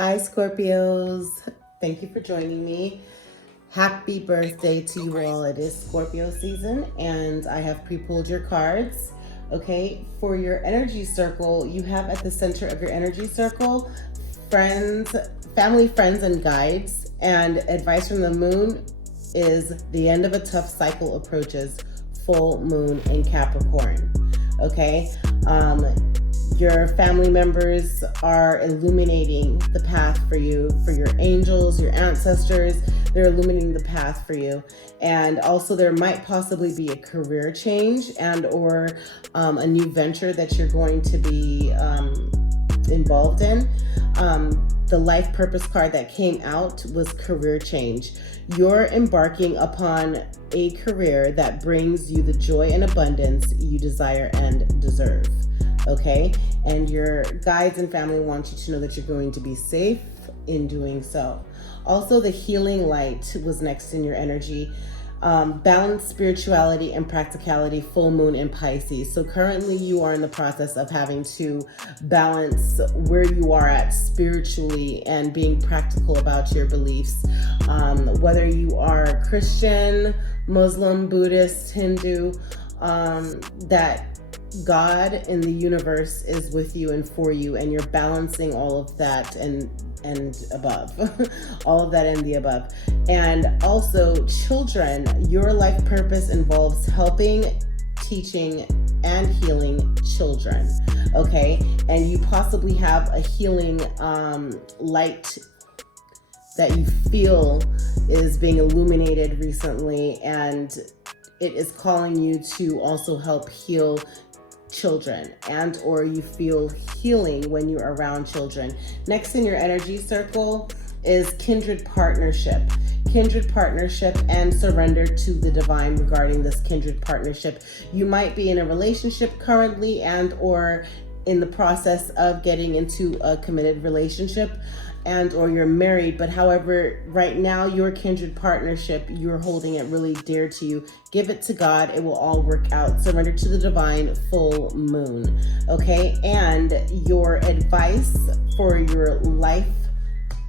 Hi, Scorpios. Thank you for joining me. Happy birthday to you all. It is Scorpio season, and I have pre-pulled your cards. Okay, for your energy circle, you have at the center of your energy circle friends, family, friends, and guides. And advice from the moon is the end of a tough cycle approaches, full moon in Capricorn. Okay, your family members are illuminating the path for you, for your angels, your ancestors. They're illuminating the path for you. And also there might possibly be a career change and or a new venture that you're going to be involved in. The life purpose card that came out was career change. You're embarking upon a career that brings you the joy and abundance you desire and deserve. Okay, and your guides and family want you to know that you're going to be safe in doing so. Also, the healing light was next in your energy. Balance, spirituality, and practicality, full moon in Pisces. So currently you are in the process of having to balance where you are at spiritually and being practical about your beliefs. Whether you are Christian, Muslim, Buddhist, Hindu, that God in the universe is with you and for you, and you're balancing all of that and above. All of that and the above. And also children, your life purpose involves helping, teaching, and healing children. Okay, and you possibly have a healing light that you feel is being illuminated recently, and it is calling you to also help heal children, and or you feel healing when you're around children. Next in your energy circle is kindred partnership and surrender to the divine. Regarding this kindred partnership, you might be in a relationship currently and or in the process of getting into a committed relationship, and or you're married, but however, right now your kindred partnership, you're holding it really dear to you. Give it to God. It will all work out. Surrender to the divine, full moon. Okay, and your advice for your life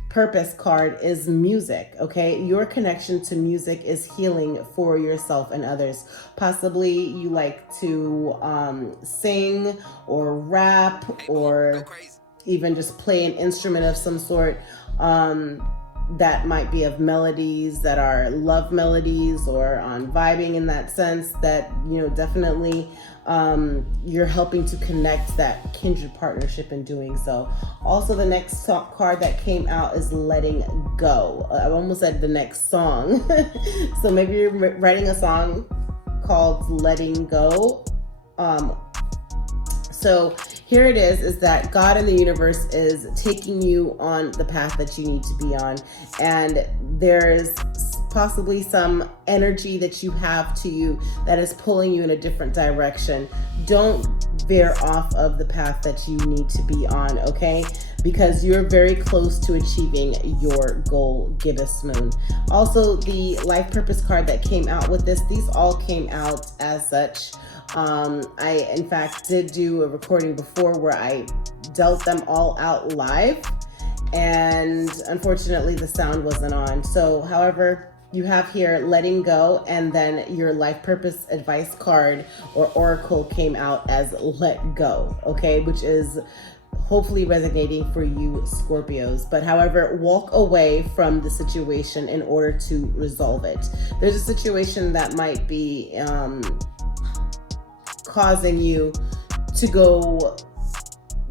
purpose card is music. Okay, your connection to music is healing for yourself and others. Possibly you like to sing or rap or even just play an instrument of some sort, that might be of melodies that are love melodies or on vibing in that sense, that, you know, definitely you're helping to connect that kindred partnership in doing so. Also, the next card that came out is letting go. I almost said the next song. So maybe you're writing a song called Letting Go. So here it is that God in the universe is taking you on the path that you need to be on. And there's possibly some energy that you have to you that is pulling you in a different direction. Don't veer off of the path that you need to be on, okay? Because you're very close to achieving your goal, Gibbous Moon. Also, the life purpose card that came out with this, these all came out as such. I, in fact, did do a recording before where I dealt them all out live, and unfortunately the sound wasn't on. So, however, you have here letting go, and then your life purpose advice card or oracle came out as let go, okay, which is hopefully resonating for you Scorpios. But however, walk away from the situation in order to resolve it. There's a situation that might be causing you to go,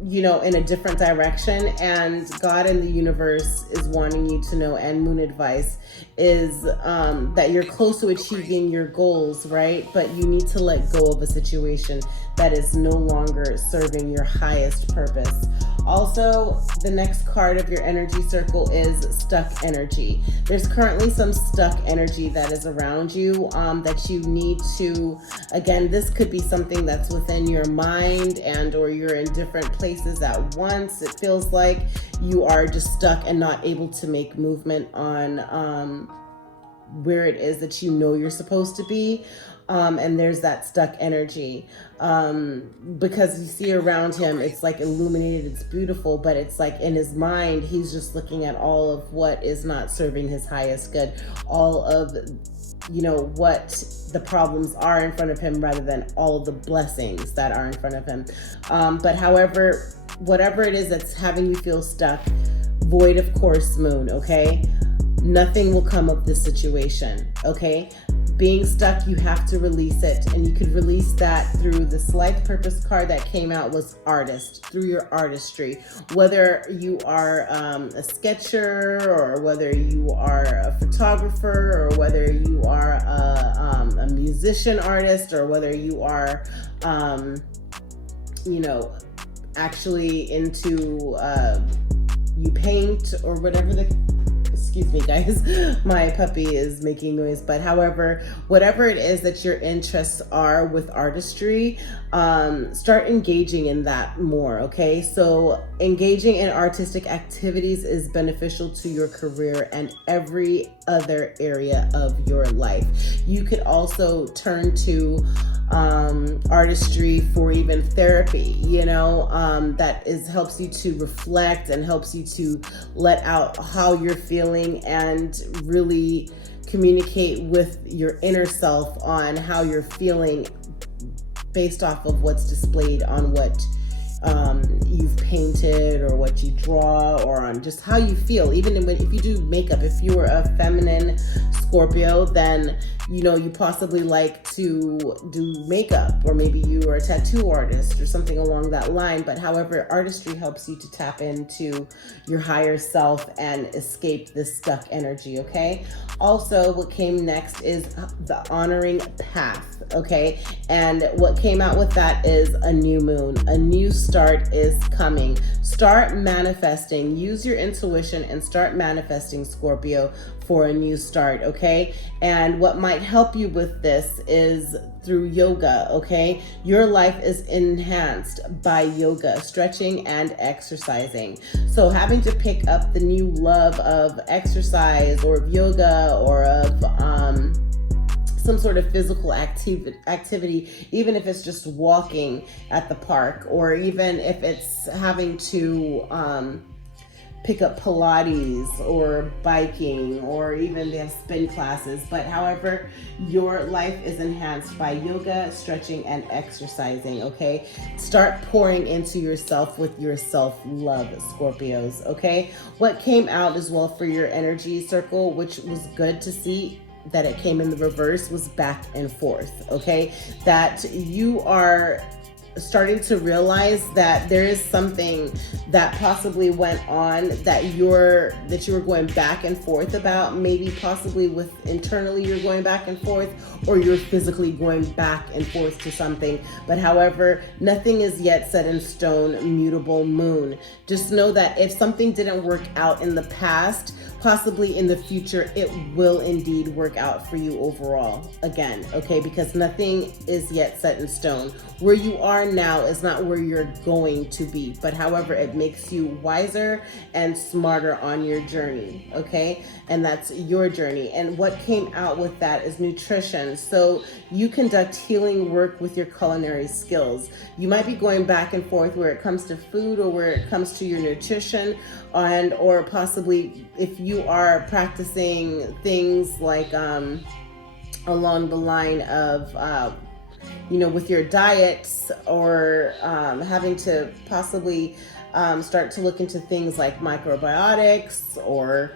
you know, in a different direction, and God in the universe is wanting you to know, and moon advice is that you're close to achieving your goals, right? But you need to let go of a situation that is no longer serving your highest purpose. Also, the next card of your energy circle is stuck energy. There's currently some stuck energy that is around you that you need to, again, this could be something that's within your mind and or you're in different places at once. It feels like you are just stuck and not able to make movement on where it is that you know you're supposed to be. And there's that stuck energy. Because you see around him, it's like illuminated, it's beautiful, but it's like in his mind, he's just looking at all of what is not serving his highest good, all of, what the problems are in front of him rather than all of the blessings that are in front of him. But however, whatever it is that's having you feel stuck, void of course moon, okay? Nothing will come of this situation, okay? Being stuck, you have to release it, and you could release that through this life purpose card that came out was artist, through your artistry. Whether you are a sketcher, or whether you are a photographer, or whether you are a musician artist, or whether you are, actually into you paint or whatever excuse me guys, my puppy is making noise, but however, whatever it is that your interests are with artistry, start engaging in that more, okay? So engaging in artistic activities is beneficial to your career and every other area of your life. You could also turn to artistry for even therapy, that helps you to reflect and helps you to let out how you're feeling and really communicate with your inner self on how you're feeling based off of what's displayed on what you've painted or what you draw, or on just how you feel. Even if you do makeup, if you are a feminine Scorpio, then you possibly like to do makeup, or maybe you are a tattoo artist or something along that line. But however, artistry helps you to tap into your higher self and escape this stuck energy, okay? Also, what came next is the honoring path, okay? And what came out with that is a new moon. A new start is coming. Start manifesting. Use your intuition and start manifesting, Scorpio, for a new start, okay? And what might help you with this is through yoga, okay? Your life is enhanced by yoga, stretching, and exercising. So having to pick up the new love of exercise or of yoga or of some sort of physical activity, even if it's just walking at the park, or even if it's having to pick up Pilates or biking, or even they have spin classes. But however, your life is enhanced by yoga, stretching, and exercising, okay? Start pouring into yourself with your self-love, Scorpios, okay? What came out as well for your energy circle, which was good to see that it came in the reverse, was back and forth, okay? That you are starting to realize that there is something that possibly went on that you were going back and forth about. Maybe possibly with internally you're going back and forth, or you're physically going back and forth to something. But however, nothing is yet set in stone, mutable moon. Just know that if something didn't work out in the past, possibly in the future, it will indeed work out for you overall again, okay? Because nothing is yet set in stone. Where you are now is not where you're going to be, but however, it makes you wiser and smarter on your journey, okay? And that's your journey. And what came out with that is nutrition. So you conduct healing work with your culinary skills. You might be going back and forth where it comes to food, or where it comes to your nutrition, and or possibly if you are practicing things like along the line of with your diets, or having to possibly start to look into things like microbiotics, or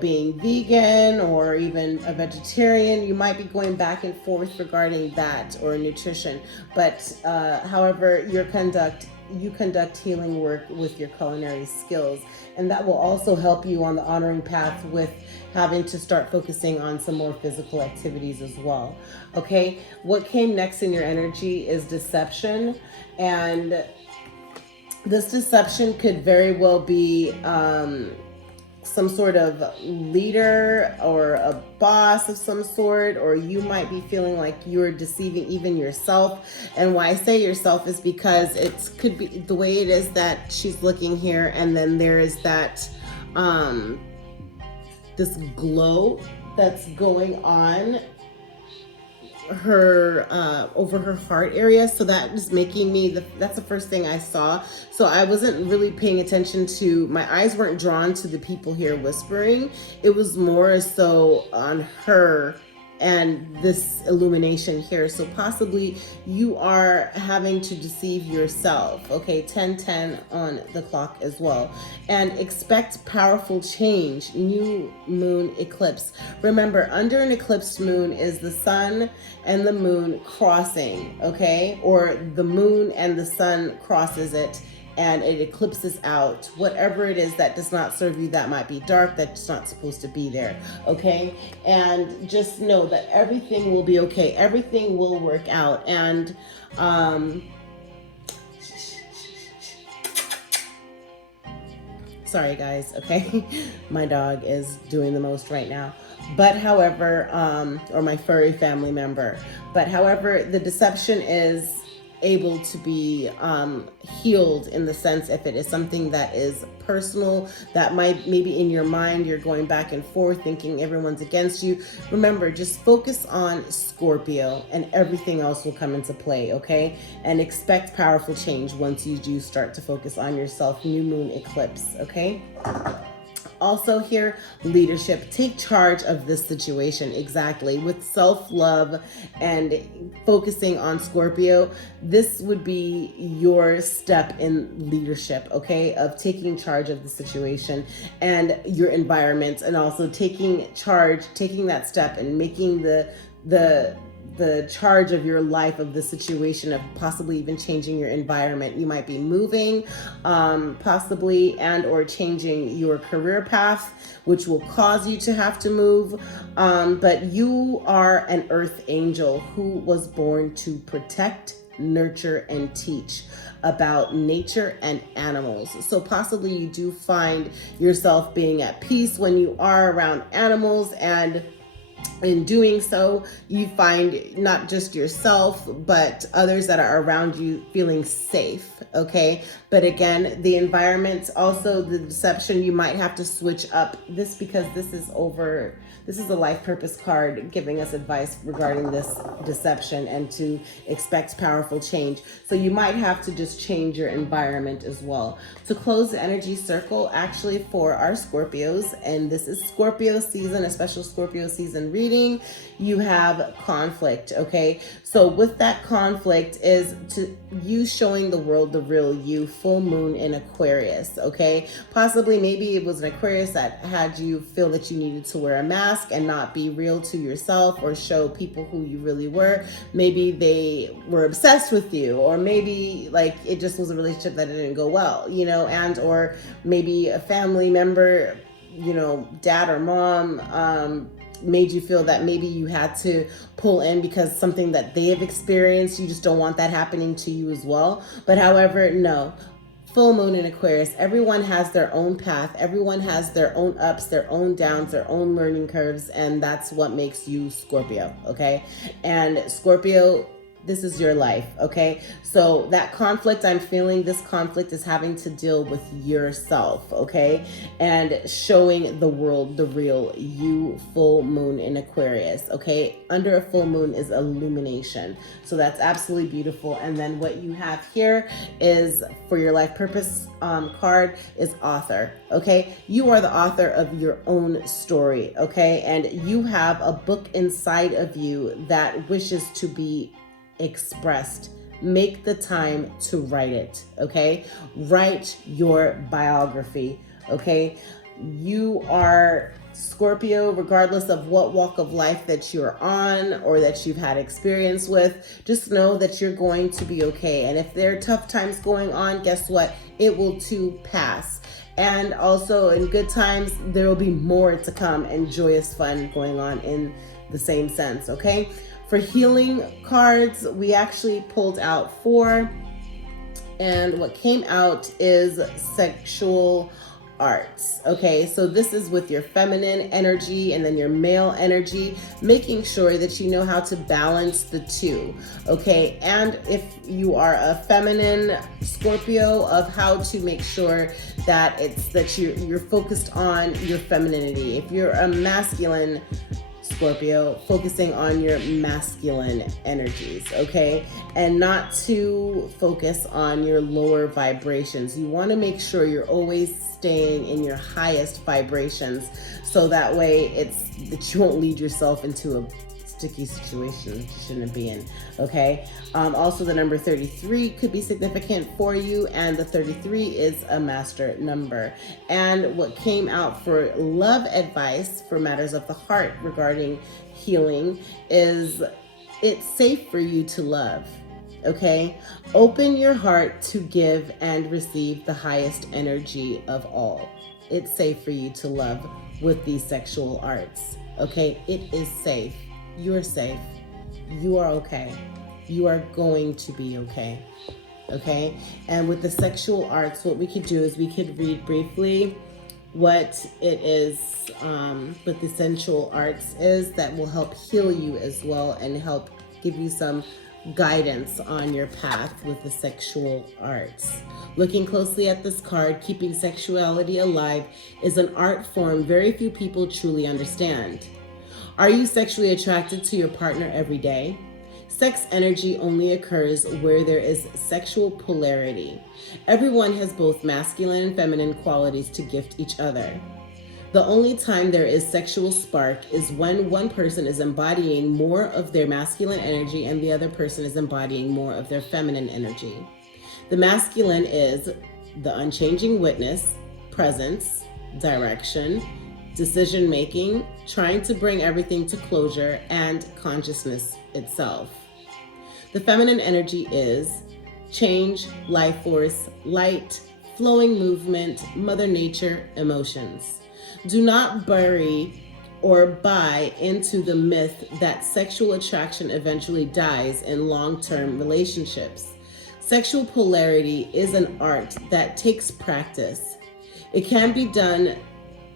being vegan, or even a vegetarian. You might be going back and forth regarding that, or nutrition. But however, you conduct healing work with your culinary skills, and that will also help you on the honoring path with having to start focusing on some more physical activities as well, okay? What came next in your energy is deception, and this deception could very well be some sort of leader or a boss of some sort, or you might be feeling like you're deceiving even yourself. And why I say yourself is because it could be the way it is that she's looking here, and then there is that this glow that's going on her over her heart area. So that was making me that's the first thing I saw. So I wasn't really paying attention to, my eyes weren't drawn to the people here whispering. It was more so on her and this illumination here. So possibly you are having to deceive yourself. Okay, 10:10 on the clock as well. And expect powerful change. New moon eclipse. Remember, under an eclipsed moon is the sun and the moon crossing, okay? Or the moon and the sun crosses it and it eclipses out. Whatever it is that does not serve you, that might be dark, that's not supposed to be there, okay? And just know that everything will be okay. Everything will work out. And sorry guys, okay? My dog is doing the most right now. But however, or my furry family member. But however, the deception is able to be healed in the sense if it is something that is personal, that might maybe in your mind you're going back and forth thinking everyone's against you. Remember, just focus on Scorpio and everything else will come into play, okay? And expect powerful change once you do start to focus on yourself. New moon eclipse, okay? Also here, leadership. Take charge of this situation. Exactly. With self-love and focusing on Scorpio, this would be your step in leadership, okay? Of taking charge of the situation and your environment, and also taking charge, taking that step and making the charge of your life, of the situation, of possibly even changing your environment. You might be moving, possibly, and or changing your career path, which will cause you to have to move. But you are an earth angel who was born to protect, nurture, and teach about nature and animals. So possibly you do find yourself being at peace when you are around animals, and in doing so, you find not just yourself, but others that are around you feeling safe, okay? But again, the environment, also the deception, you might have to switch up this because this is a life purpose card giving us advice regarding this deception and to expect powerful change. So you might have to just change your environment as well. To close the energy circle, actually for our Scorpios, and this is Scorpio season, a special Scorpio season reading, you have conflict, okay? So with that conflict is to you showing the world the real you, full moon in Aquarius, okay? Possibly maybe it was an Aquarius that had you feel that you needed to wear a mask and not be real to yourself or show people who you really were. Maybe they were obsessed with you, or maybe like it just was a relationship that didn't go well, you know, and or maybe a family member, you know, dad or mom, made you feel that maybe you had to pull in because something that they have experienced, you just don't want that happening to you as well. But however, no. Full moon in Aquarius, everyone has their own path. Everyone has their own ups, their own downs, their own learning curves, and that's what makes you Scorpio, okay? And Scorpio, this is your life, okay? So that conflict I'm feeling, this conflict is having to deal with yourself, okay? And showing the world the real you, full moon in Aquarius, okay? Under a full moon is illumination. So that's absolutely beautiful. And then what you have here is for your life purpose card is author, okay? You are the author of your own story, okay? And you have a book inside of you that wishes to be expressed. Make the time to write it, okay? Write your biography, okay? You are Scorpio, regardless of what walk of life that you're on or that you've had experience with. Just know that you're going to be okay. And if there are tough times going on, guess what? It will too pass. And also in good times, there will be more to come and joyous fun going on in the same sense, okay? For healing cards, we actually pulled out 4, and what came out is sexual arts, okay? So this is with your feminine energy and then your male energy, making sure that you know how to balance the two, okay? And if you are a feminine Scorpio, of how to make sure that you're focused on your femininity. If you're a masculine Scorpio, focusing on your masculine energies, okay? And not to focus on your lower vibrations. You want to make sure you're always staying in your highest vibrations, so that way that you won't lead yourself into a sticky situation you shouldn't be in, okay? Also, the number 33 could be significant for you, and the 33 is a master number. And what came out for love advice for matters of the heart regarding healing is it's safe for you to love, okay? Open your heart to give and receive the highest energy of all. It's safe for you to love with these sexual arts, okay? It is safe. You're safe. You are okay. You are going to be okay. Okay? And with the sexual arts, what we could do is we could read briefly what it is, what the sensual arts is that will help heal you as well and help give you some guidance on your path with the sexual arts. Looking closely at this card, keeping sexuality alive is an art form very few people truly understand. Are you sexually attracted to your partner every day? Sex energy only occurs where there is sexual polarity. Everyone has both masculine and feminine qualities to gift each other. The only time there is sexual spark is when one person is embodying more of their masculine energy and the other person is embodying more of their feminine energy. The masculine is the unchanging witness, presence, direction, decision-making, trying to bring everything to closure, and consciousness itself. The feminine energy is change, life force, light, flowing movement, Mother Nature, emotions. Do not bury or buy into the myth that sexual attraction eventually dies in long-term relationships. Sexual polarity is an art that takes practice. It can be done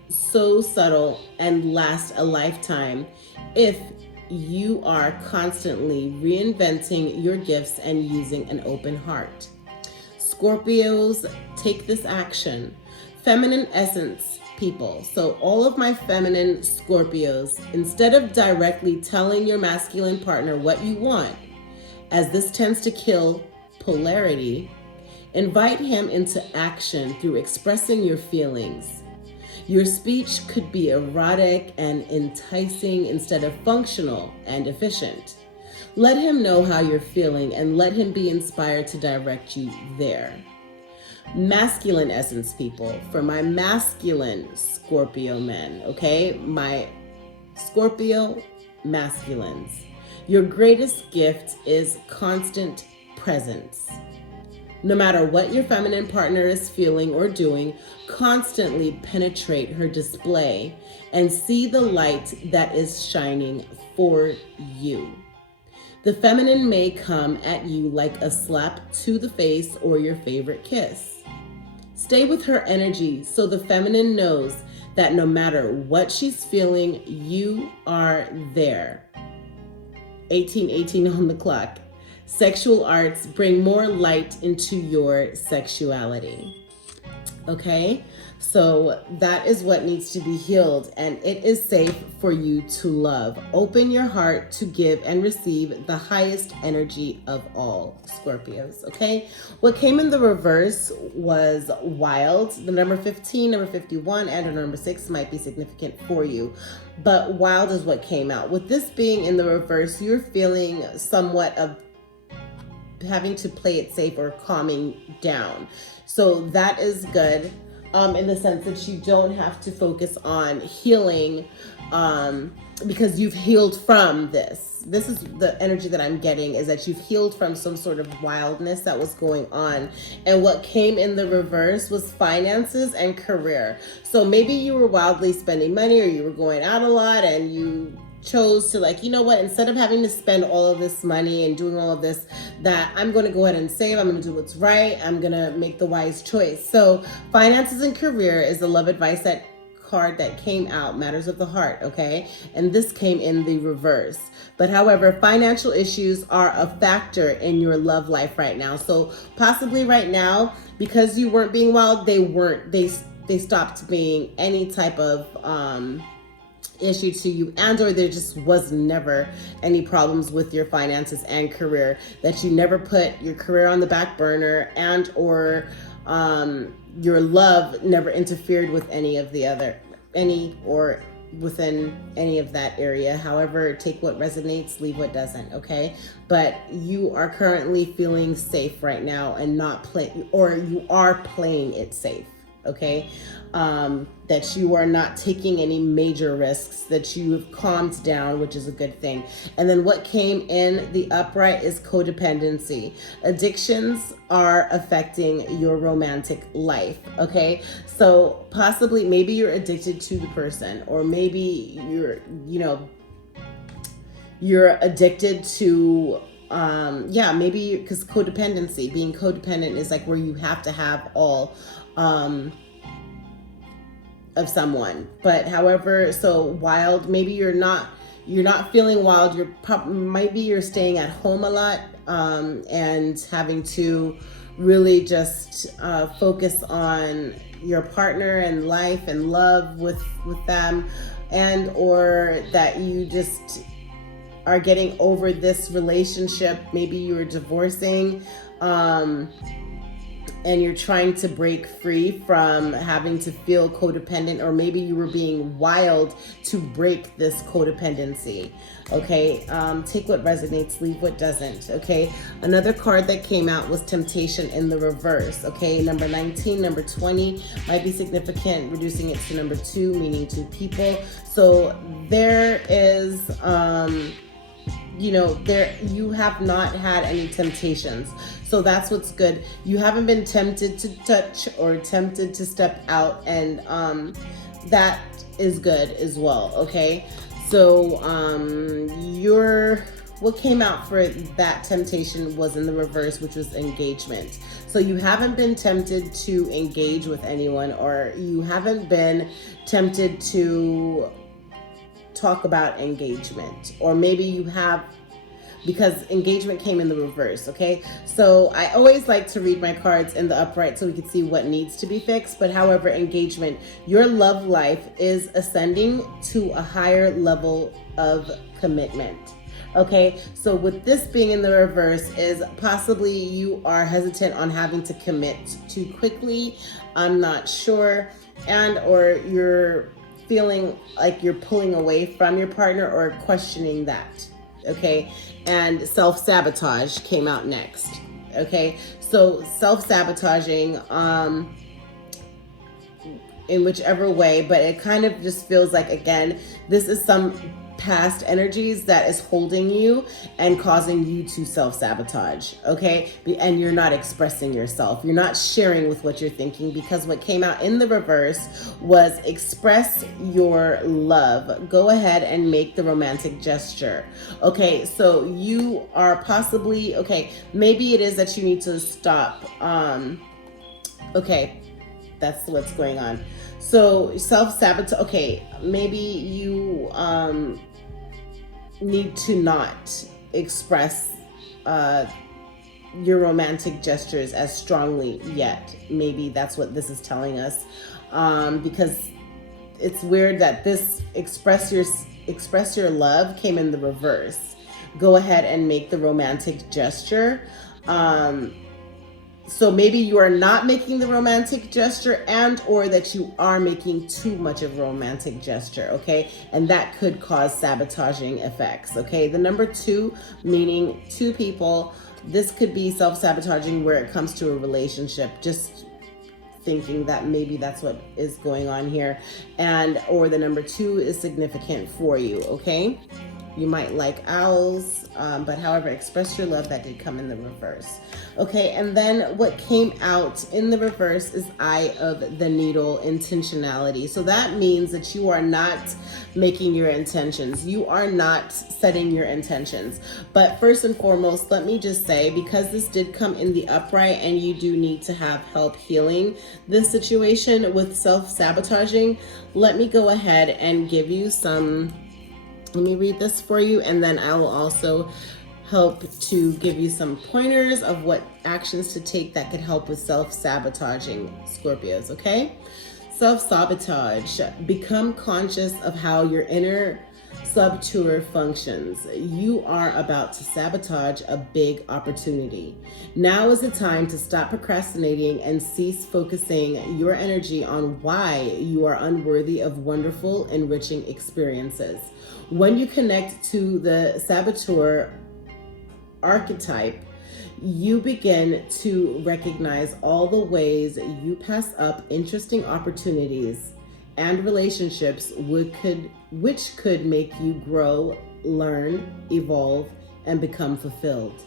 so subtle and last a lifetime if you are constantly reinventing your gifts and using an open heart. Scorpios, take this action. Feminine essence people. So all of my feminine Scorpios, instead of directly telling your masculine partner what you want, as this tends to kill polarity, invite him into action through expressing your feelings. Your speech could be erotic and enticing instead of functional and efficient. Let him know how you're feeling and let him be inspired to direct you there. Masculine essence people, for my masculine Scorpio men, okay? My Scorpio masculines. Your greatest gift is constant presence. No matter what your feminine partner is feeling or doing, constantly penetrate her display and see the light that is shining for you. The feminine may come at you like a slap to the face or your favorite kiss. Stay with her energy so the feminine knows that no matter what she's feeling, you are there. 1818 on the clock. Sexual arts bring more light into your sexuality. Okay, so that is what needs to be healed, and it is safe for you to love. Open your heart to give and receive the highest energy of all, Scorpios. Okay, what came in the reverse was wild. The number 15, number 51, and number 6 might be significant for you, but wild is what came out. With this being in the reverse, you're feeling somewhat of having to play it safe or calming down. So that is good in the sense that you don't have to focus on healing because you've healed from this. This is the energy that I'm getting, is that you've healed from some sort of wildness that was going on. And what came in the reverse was finances and career. So maybe you were wildly spending money, or you were going out a lot and you chose to, like, you know what, instead of having to spend all of this money and doing all of this, that I'm going to go ahead and save. I'm going to do what's right. I'm going to make the wise choice. So finances and career is the love advice that card that came out, matters of the heart, okay? And this came in the reverse. But however, financial issues are a factor in your love life right now. So possibly right now, because you weren't being wild, they stopped being any type of issue to you, and or there just was never any problems with your finances and career, that you never put your career on the back burner, and or your love never interfered with within any of that area. However, take what resonates, leave what doesn't, okay? But you are currently feeling safe right now and not playing, or you are playing it safe, okay? That you are not taking any major risks, that you have calmed down, which is a good thing. And then what came in the upright is codependency. Addictions are affecting your romantic life, okay? So possibly, maybe you're addicted to the person, or maybe you're addicted to, maybe, because codependency, being codependent is like where you have to have all, of someone. But however, so wild, maybe you're not feeling wild. Maybe you're staying at home a lot, and having to really just focus on your partner and life and love with them, and or that you just are getting over this relationship. Maybe you're divorcing, and you're trying to break free from having to feel codependent, or maybe you were being wild to break this codependency, okay? Take what resonates, leave what doesn't, okay? Another card that came out was temptation in the reverse, okay? Number 19, number 20 might be significant, reducing it to number 2, meaning 2 people. So there is, you have not had any temptations. So that's what's good. You haven't been tempted to touch or tempted to step out, and that is good as well, okay? So what came out for that temptation was in the reverse, which was engagement. So you haven't been tempted to engage with anyone, or you haven't been tempted to talk about engagement, or maybe you have, because engagement came in the reverse, okay? So I always like to read my cards in the upright so we can see what needs to be fixed. But however, engagement, your love life is ascending to a higher level of commitment, okay? So with this being in the reverse is possibly you are hesitant on having to commit too quickly, I'm not sure, and or you're feeling like you're pulling away from your partner or questioning that, okay? And self-sabotage came out next, okay? So self-sabotaging in whichever way, but it kind of just feels like, again, this is some past energies that is holding you and causing you to self-sabotage, okay? And you're not expressing yourself. You're not sharing with what you're thinking, because what came out in the reverse was express your love. Go ahead and make the romantic gesture, okay? So you are possibly, okay, maybe it is that you need to stop, okay, that's what's going on. So self-sabotage, okay, maybe you need to not express your romantic gestures as strongly yet. Maybe that's what this is telling us, because it's weird that this express your love came in the reverse. Go ahead and make the romantic gesture. So maybe you are not making the romantic gesture, and or that you are making too much of a romantic gesture, okay? And that could cause sabotaging effects, okay? The number 2, meaning 2 people, this could be self-sabotaging where it comes to a relationship, just thinking that maybe that's what is going on here. And or the number 2 is significant for you, okay? You might like owls, but however, express your love, that did come in the reverse. Okay, and then what came out in the reverse is Eye of the Needle, intentionality. So that means that you are not making your intentions. You are not setting your intentions. But first and foremost, let me just say, because this did come in the upright and you do need to have help healing this situation with self-sabotaging, let me go ahead and give you some. Let me read this for you, and then I will also help to give you some pointers of what actions to take that could help with self-sabotaging Scorpios, okay? Self-sabotage. Become conscious of how your inner saboteur functions. You are about to sabotage a big opportunity. Now is the time to stop procrastinating and cease focusing your energy on why you are unworthy of wonderful, enriching experiences. When you connect to the saboteur archetype, you begin to recognize all the ways you pass up interesting opportunities and relationships which could make you grow, learn, evolve, and become fulfilled.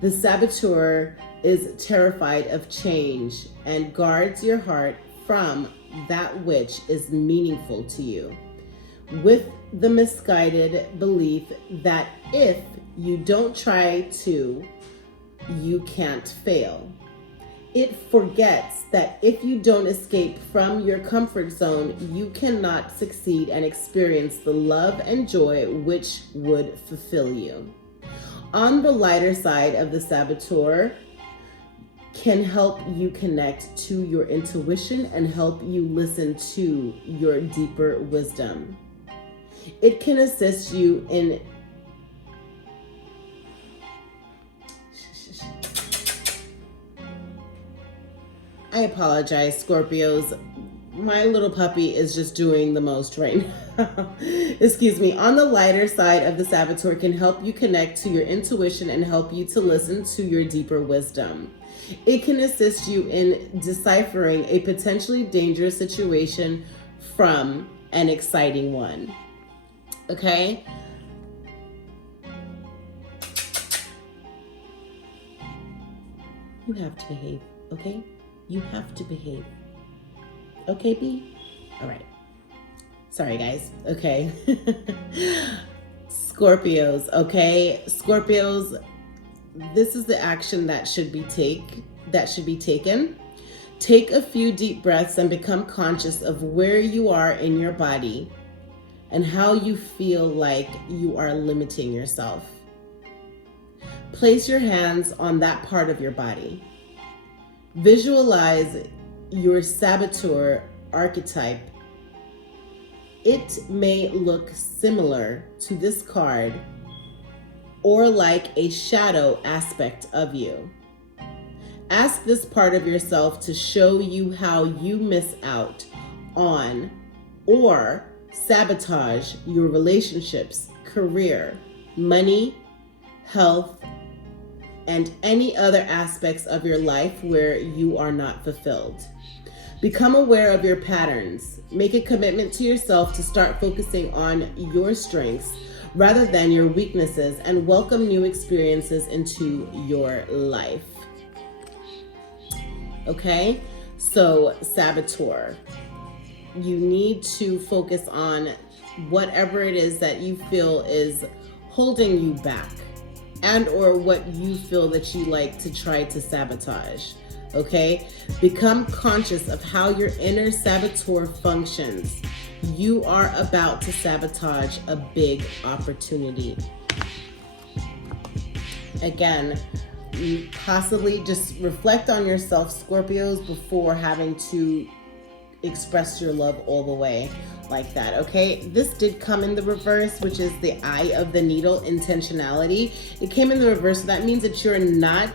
The saboteur is terrified of change and guards your heart from that which is meaningful to you, with the misguided belief that if you don't try to, you can't fail. It forgets that if you don't escape from your comfort zone, you cannot succeed and experience the love and joy which would fulfill you. On the lighter side of the saboteur can help you connect to your intuition and help you listen to your deeper wisdom. It can assist you in I apologize, Scorpios. My little puppy is just doing the most right now. Excuse me. On the lighter side of the saboteur can help you connect to your intuition and help you to listen to your deeper wisdom. It can assist you in deciphering a potentially dangerous situation from an exciting one. Okay? You have to behave, okay? You have to behave. Okay, B? All right. Sorry, guys. Okay. Scorpios, okay? Scorpios, this is the action that should be taken. Take a few deep breaths and become conscious of where you are in your body and how you feel like you are limiting yourself. Place your hands on that part of your body. Visualize your saboteur archetype. It may look similar to this card or like a shadow aspect of you. Ask this part of yourself to show you how you miss out on or sabotage your relationships, career, money, health, and any other aspects of your life where you are not fulfilled. Become aware of your patterns. Make a commitment to yourself to start focusing on your strengths rather than your weaknesses and welcome new experiences into your life. Okay? So, saboteur, you need to focus on whatever it is that you feel is holding you back, and or what you feel that you like to try to sabotage, okay? Become conscious of how your inner saboteur functions. You are about to sabotage a big opportunity. Again, you possibly just reflect on yourself, Scorpios, before having to express your love all the way like that, okay? This did come in the reverse, which is the eye of the needle, intentionality. It came in the reverse, so that means that you're not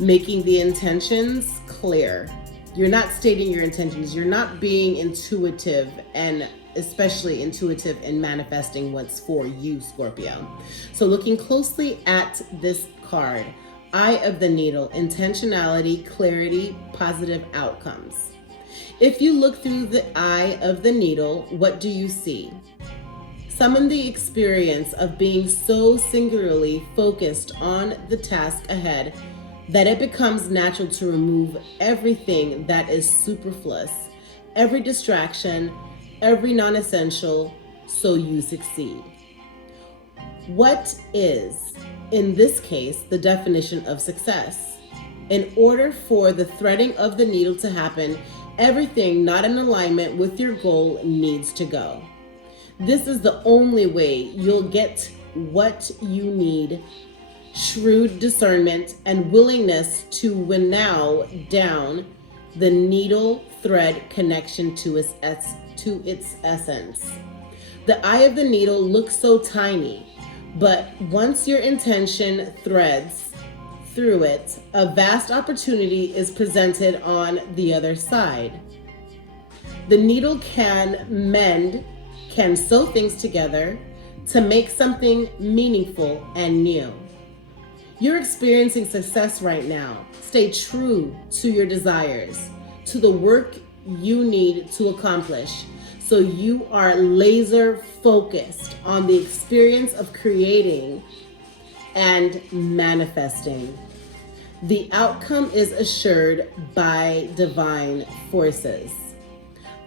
making the intentions clear. You're not stating your intentions. You're not being intuitive, and especially intuitive in manifesting what's for you, Scorpio. So looking closely at this card, eye of the needle, intentionality, clarity, positive outcomes. If you look through the eye of the needle, what do you see? Summon the experience of being so singularly focused on the task ahead that it becomes natural to remove everything that is superfluous, every distraction, every non-essential, so you succeed. What is, in this case, the definition of success? In order for the threading of the needle to happen, everything not in alignment with your goal needs to go. This is the only way you'll get what you need: shrewd discernment and willingness to winnow down the needle thread connection to its essence. The eye of the needle looks so tiny, but once your intention threads through it, a vast opportunity is presented on the other side. The needle can sew things together to make something meaningful and new. You're experiencing success right now. Stay true to your desires, to the work you need to accomplish. So you are laser focused on the experience of creating and manifesting. The outcome is assured by divine forces.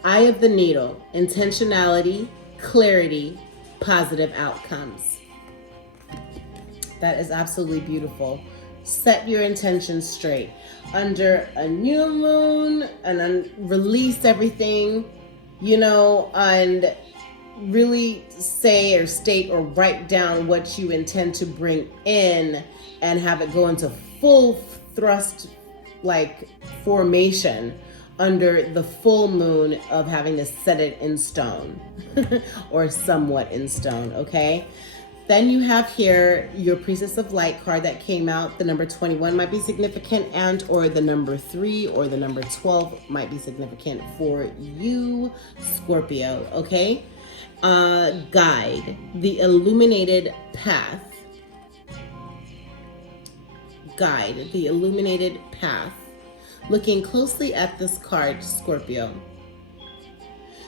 Eye of the needle, intentionality, clarity, positive outcomes. That is absolutely beautiful. Set your intentions straight. Under a new moon, and then release everything, and really say or state or write down what you intend to bring in and have it go into full thrust formation under the full moon of having to set it in stone or somewhat in stone, okay? Then you have here your Priestess of Light card that came out. The number 21 might be significant, and or the number 3 or the number 12 might be significant for you, Scorpio, okay? Guide, the illuminated path. Guide, the illuminated path. Looking closely at this card, Scorpio.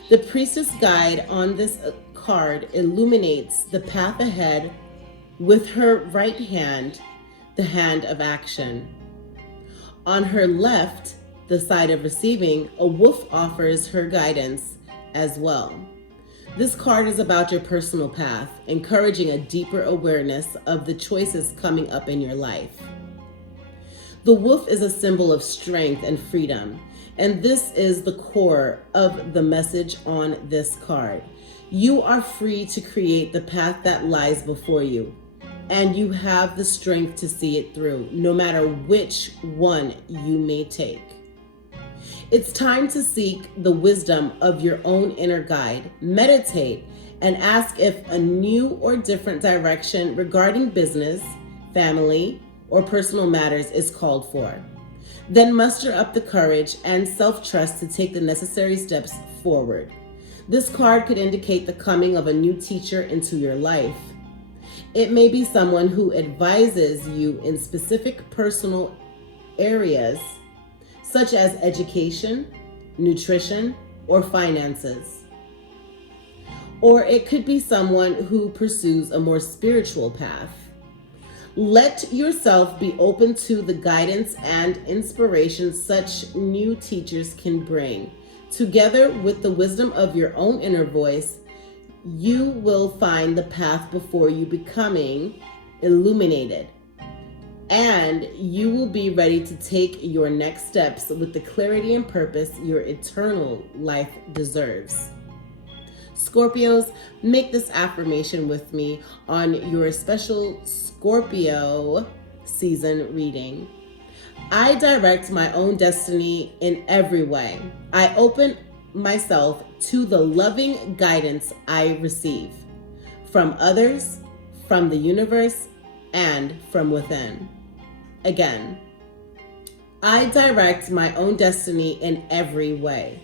The Priestess Guide on this card illuminates the path ahead with her right hand, the hand of action. On her left, the side of receiving, a wolf offers her guidance as well. This card is about your personal path, encouraging a deeper awareness of the choices coming up in your life. The wolf is a symbol of strength and freedom, and this is the core of the message on this card. You are free to create the path that lies before you, and you have the strength to see it through, no matter which one you may take. It's time to seek the wisdom of your own inner guide, meditate, and ask if a new or different direction regarding business, family, or personal matters is called for. Then muster up the courage and self-trust to take the necessary steps forward. This card could indicate the coming of a new teacher into your life. It may be someone who advises you in specific personal areas, such as education, nutrition, or finances. Or it could be someone who pursues a more spiritual path. Let yourself be open to the guidance and inspiration such new teachers can bring. Together with the wisdom of your own inner voice, you will find the path before you becoming illuminated. And you will be ready to take your next steps with the clarity and purpose your eternal life deserves. Scorpios, make this affirmation with me on your special Scorpio season reading. I direct my own destiny in every way. I open myself to the loving guidance I receive from others, from the universe, and from within. Again, I direct my own destiny in every way.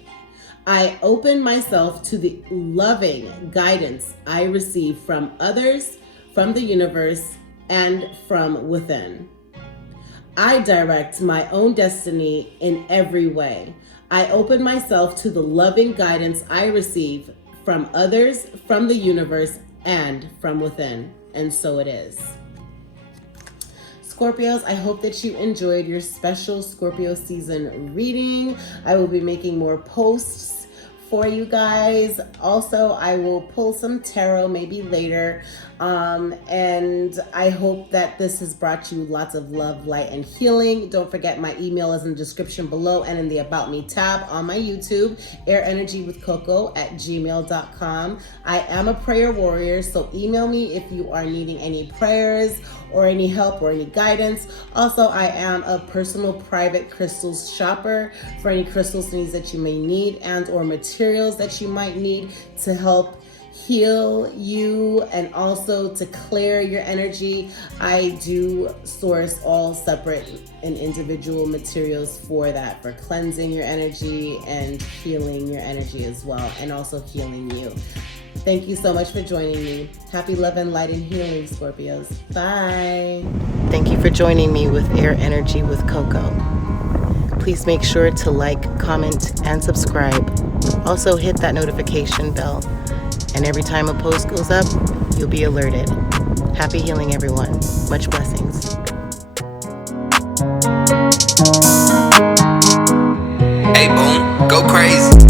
I open myself to the loving guidance I receive from others, from the universe, and from within. I direct my own destiny in every way. I open myself to the loving guidance I receive from others, from the universe, and from within. And so it is. Scorpios, I hope that you enjoyed your special Scorpio season reading. I will be making more posts for you guys. Also, I will pull some tarot maybe later. And I hope that this has brought you lots of love, light, and healing. Don't forget my email is in the description below and in the About Me tab on my YouTube, airenergywithcoco@gmail.com. I am a prayer warrior, so email me if you are needing any prayers or any help or any guidance. Also, I am a personal private crystals shopper for any crystals needs that you may need and or materials that you might need to help heal you and also to clear your energy. I do source all separate and individual materials for that, for cleansing your energy and healing your energy as well, and also healing you. Thank you so much for joining me. Happy love and light and healing, Scorpios. Bye. Thank you for joining me with Air Energy with Coco. Please make sure to like, comment, and subscribe. Also hit that notification bell. And every time a post goes up, you'll be alerted. Happy healing, everyone. Much blessings. Hey, boom, go crazy.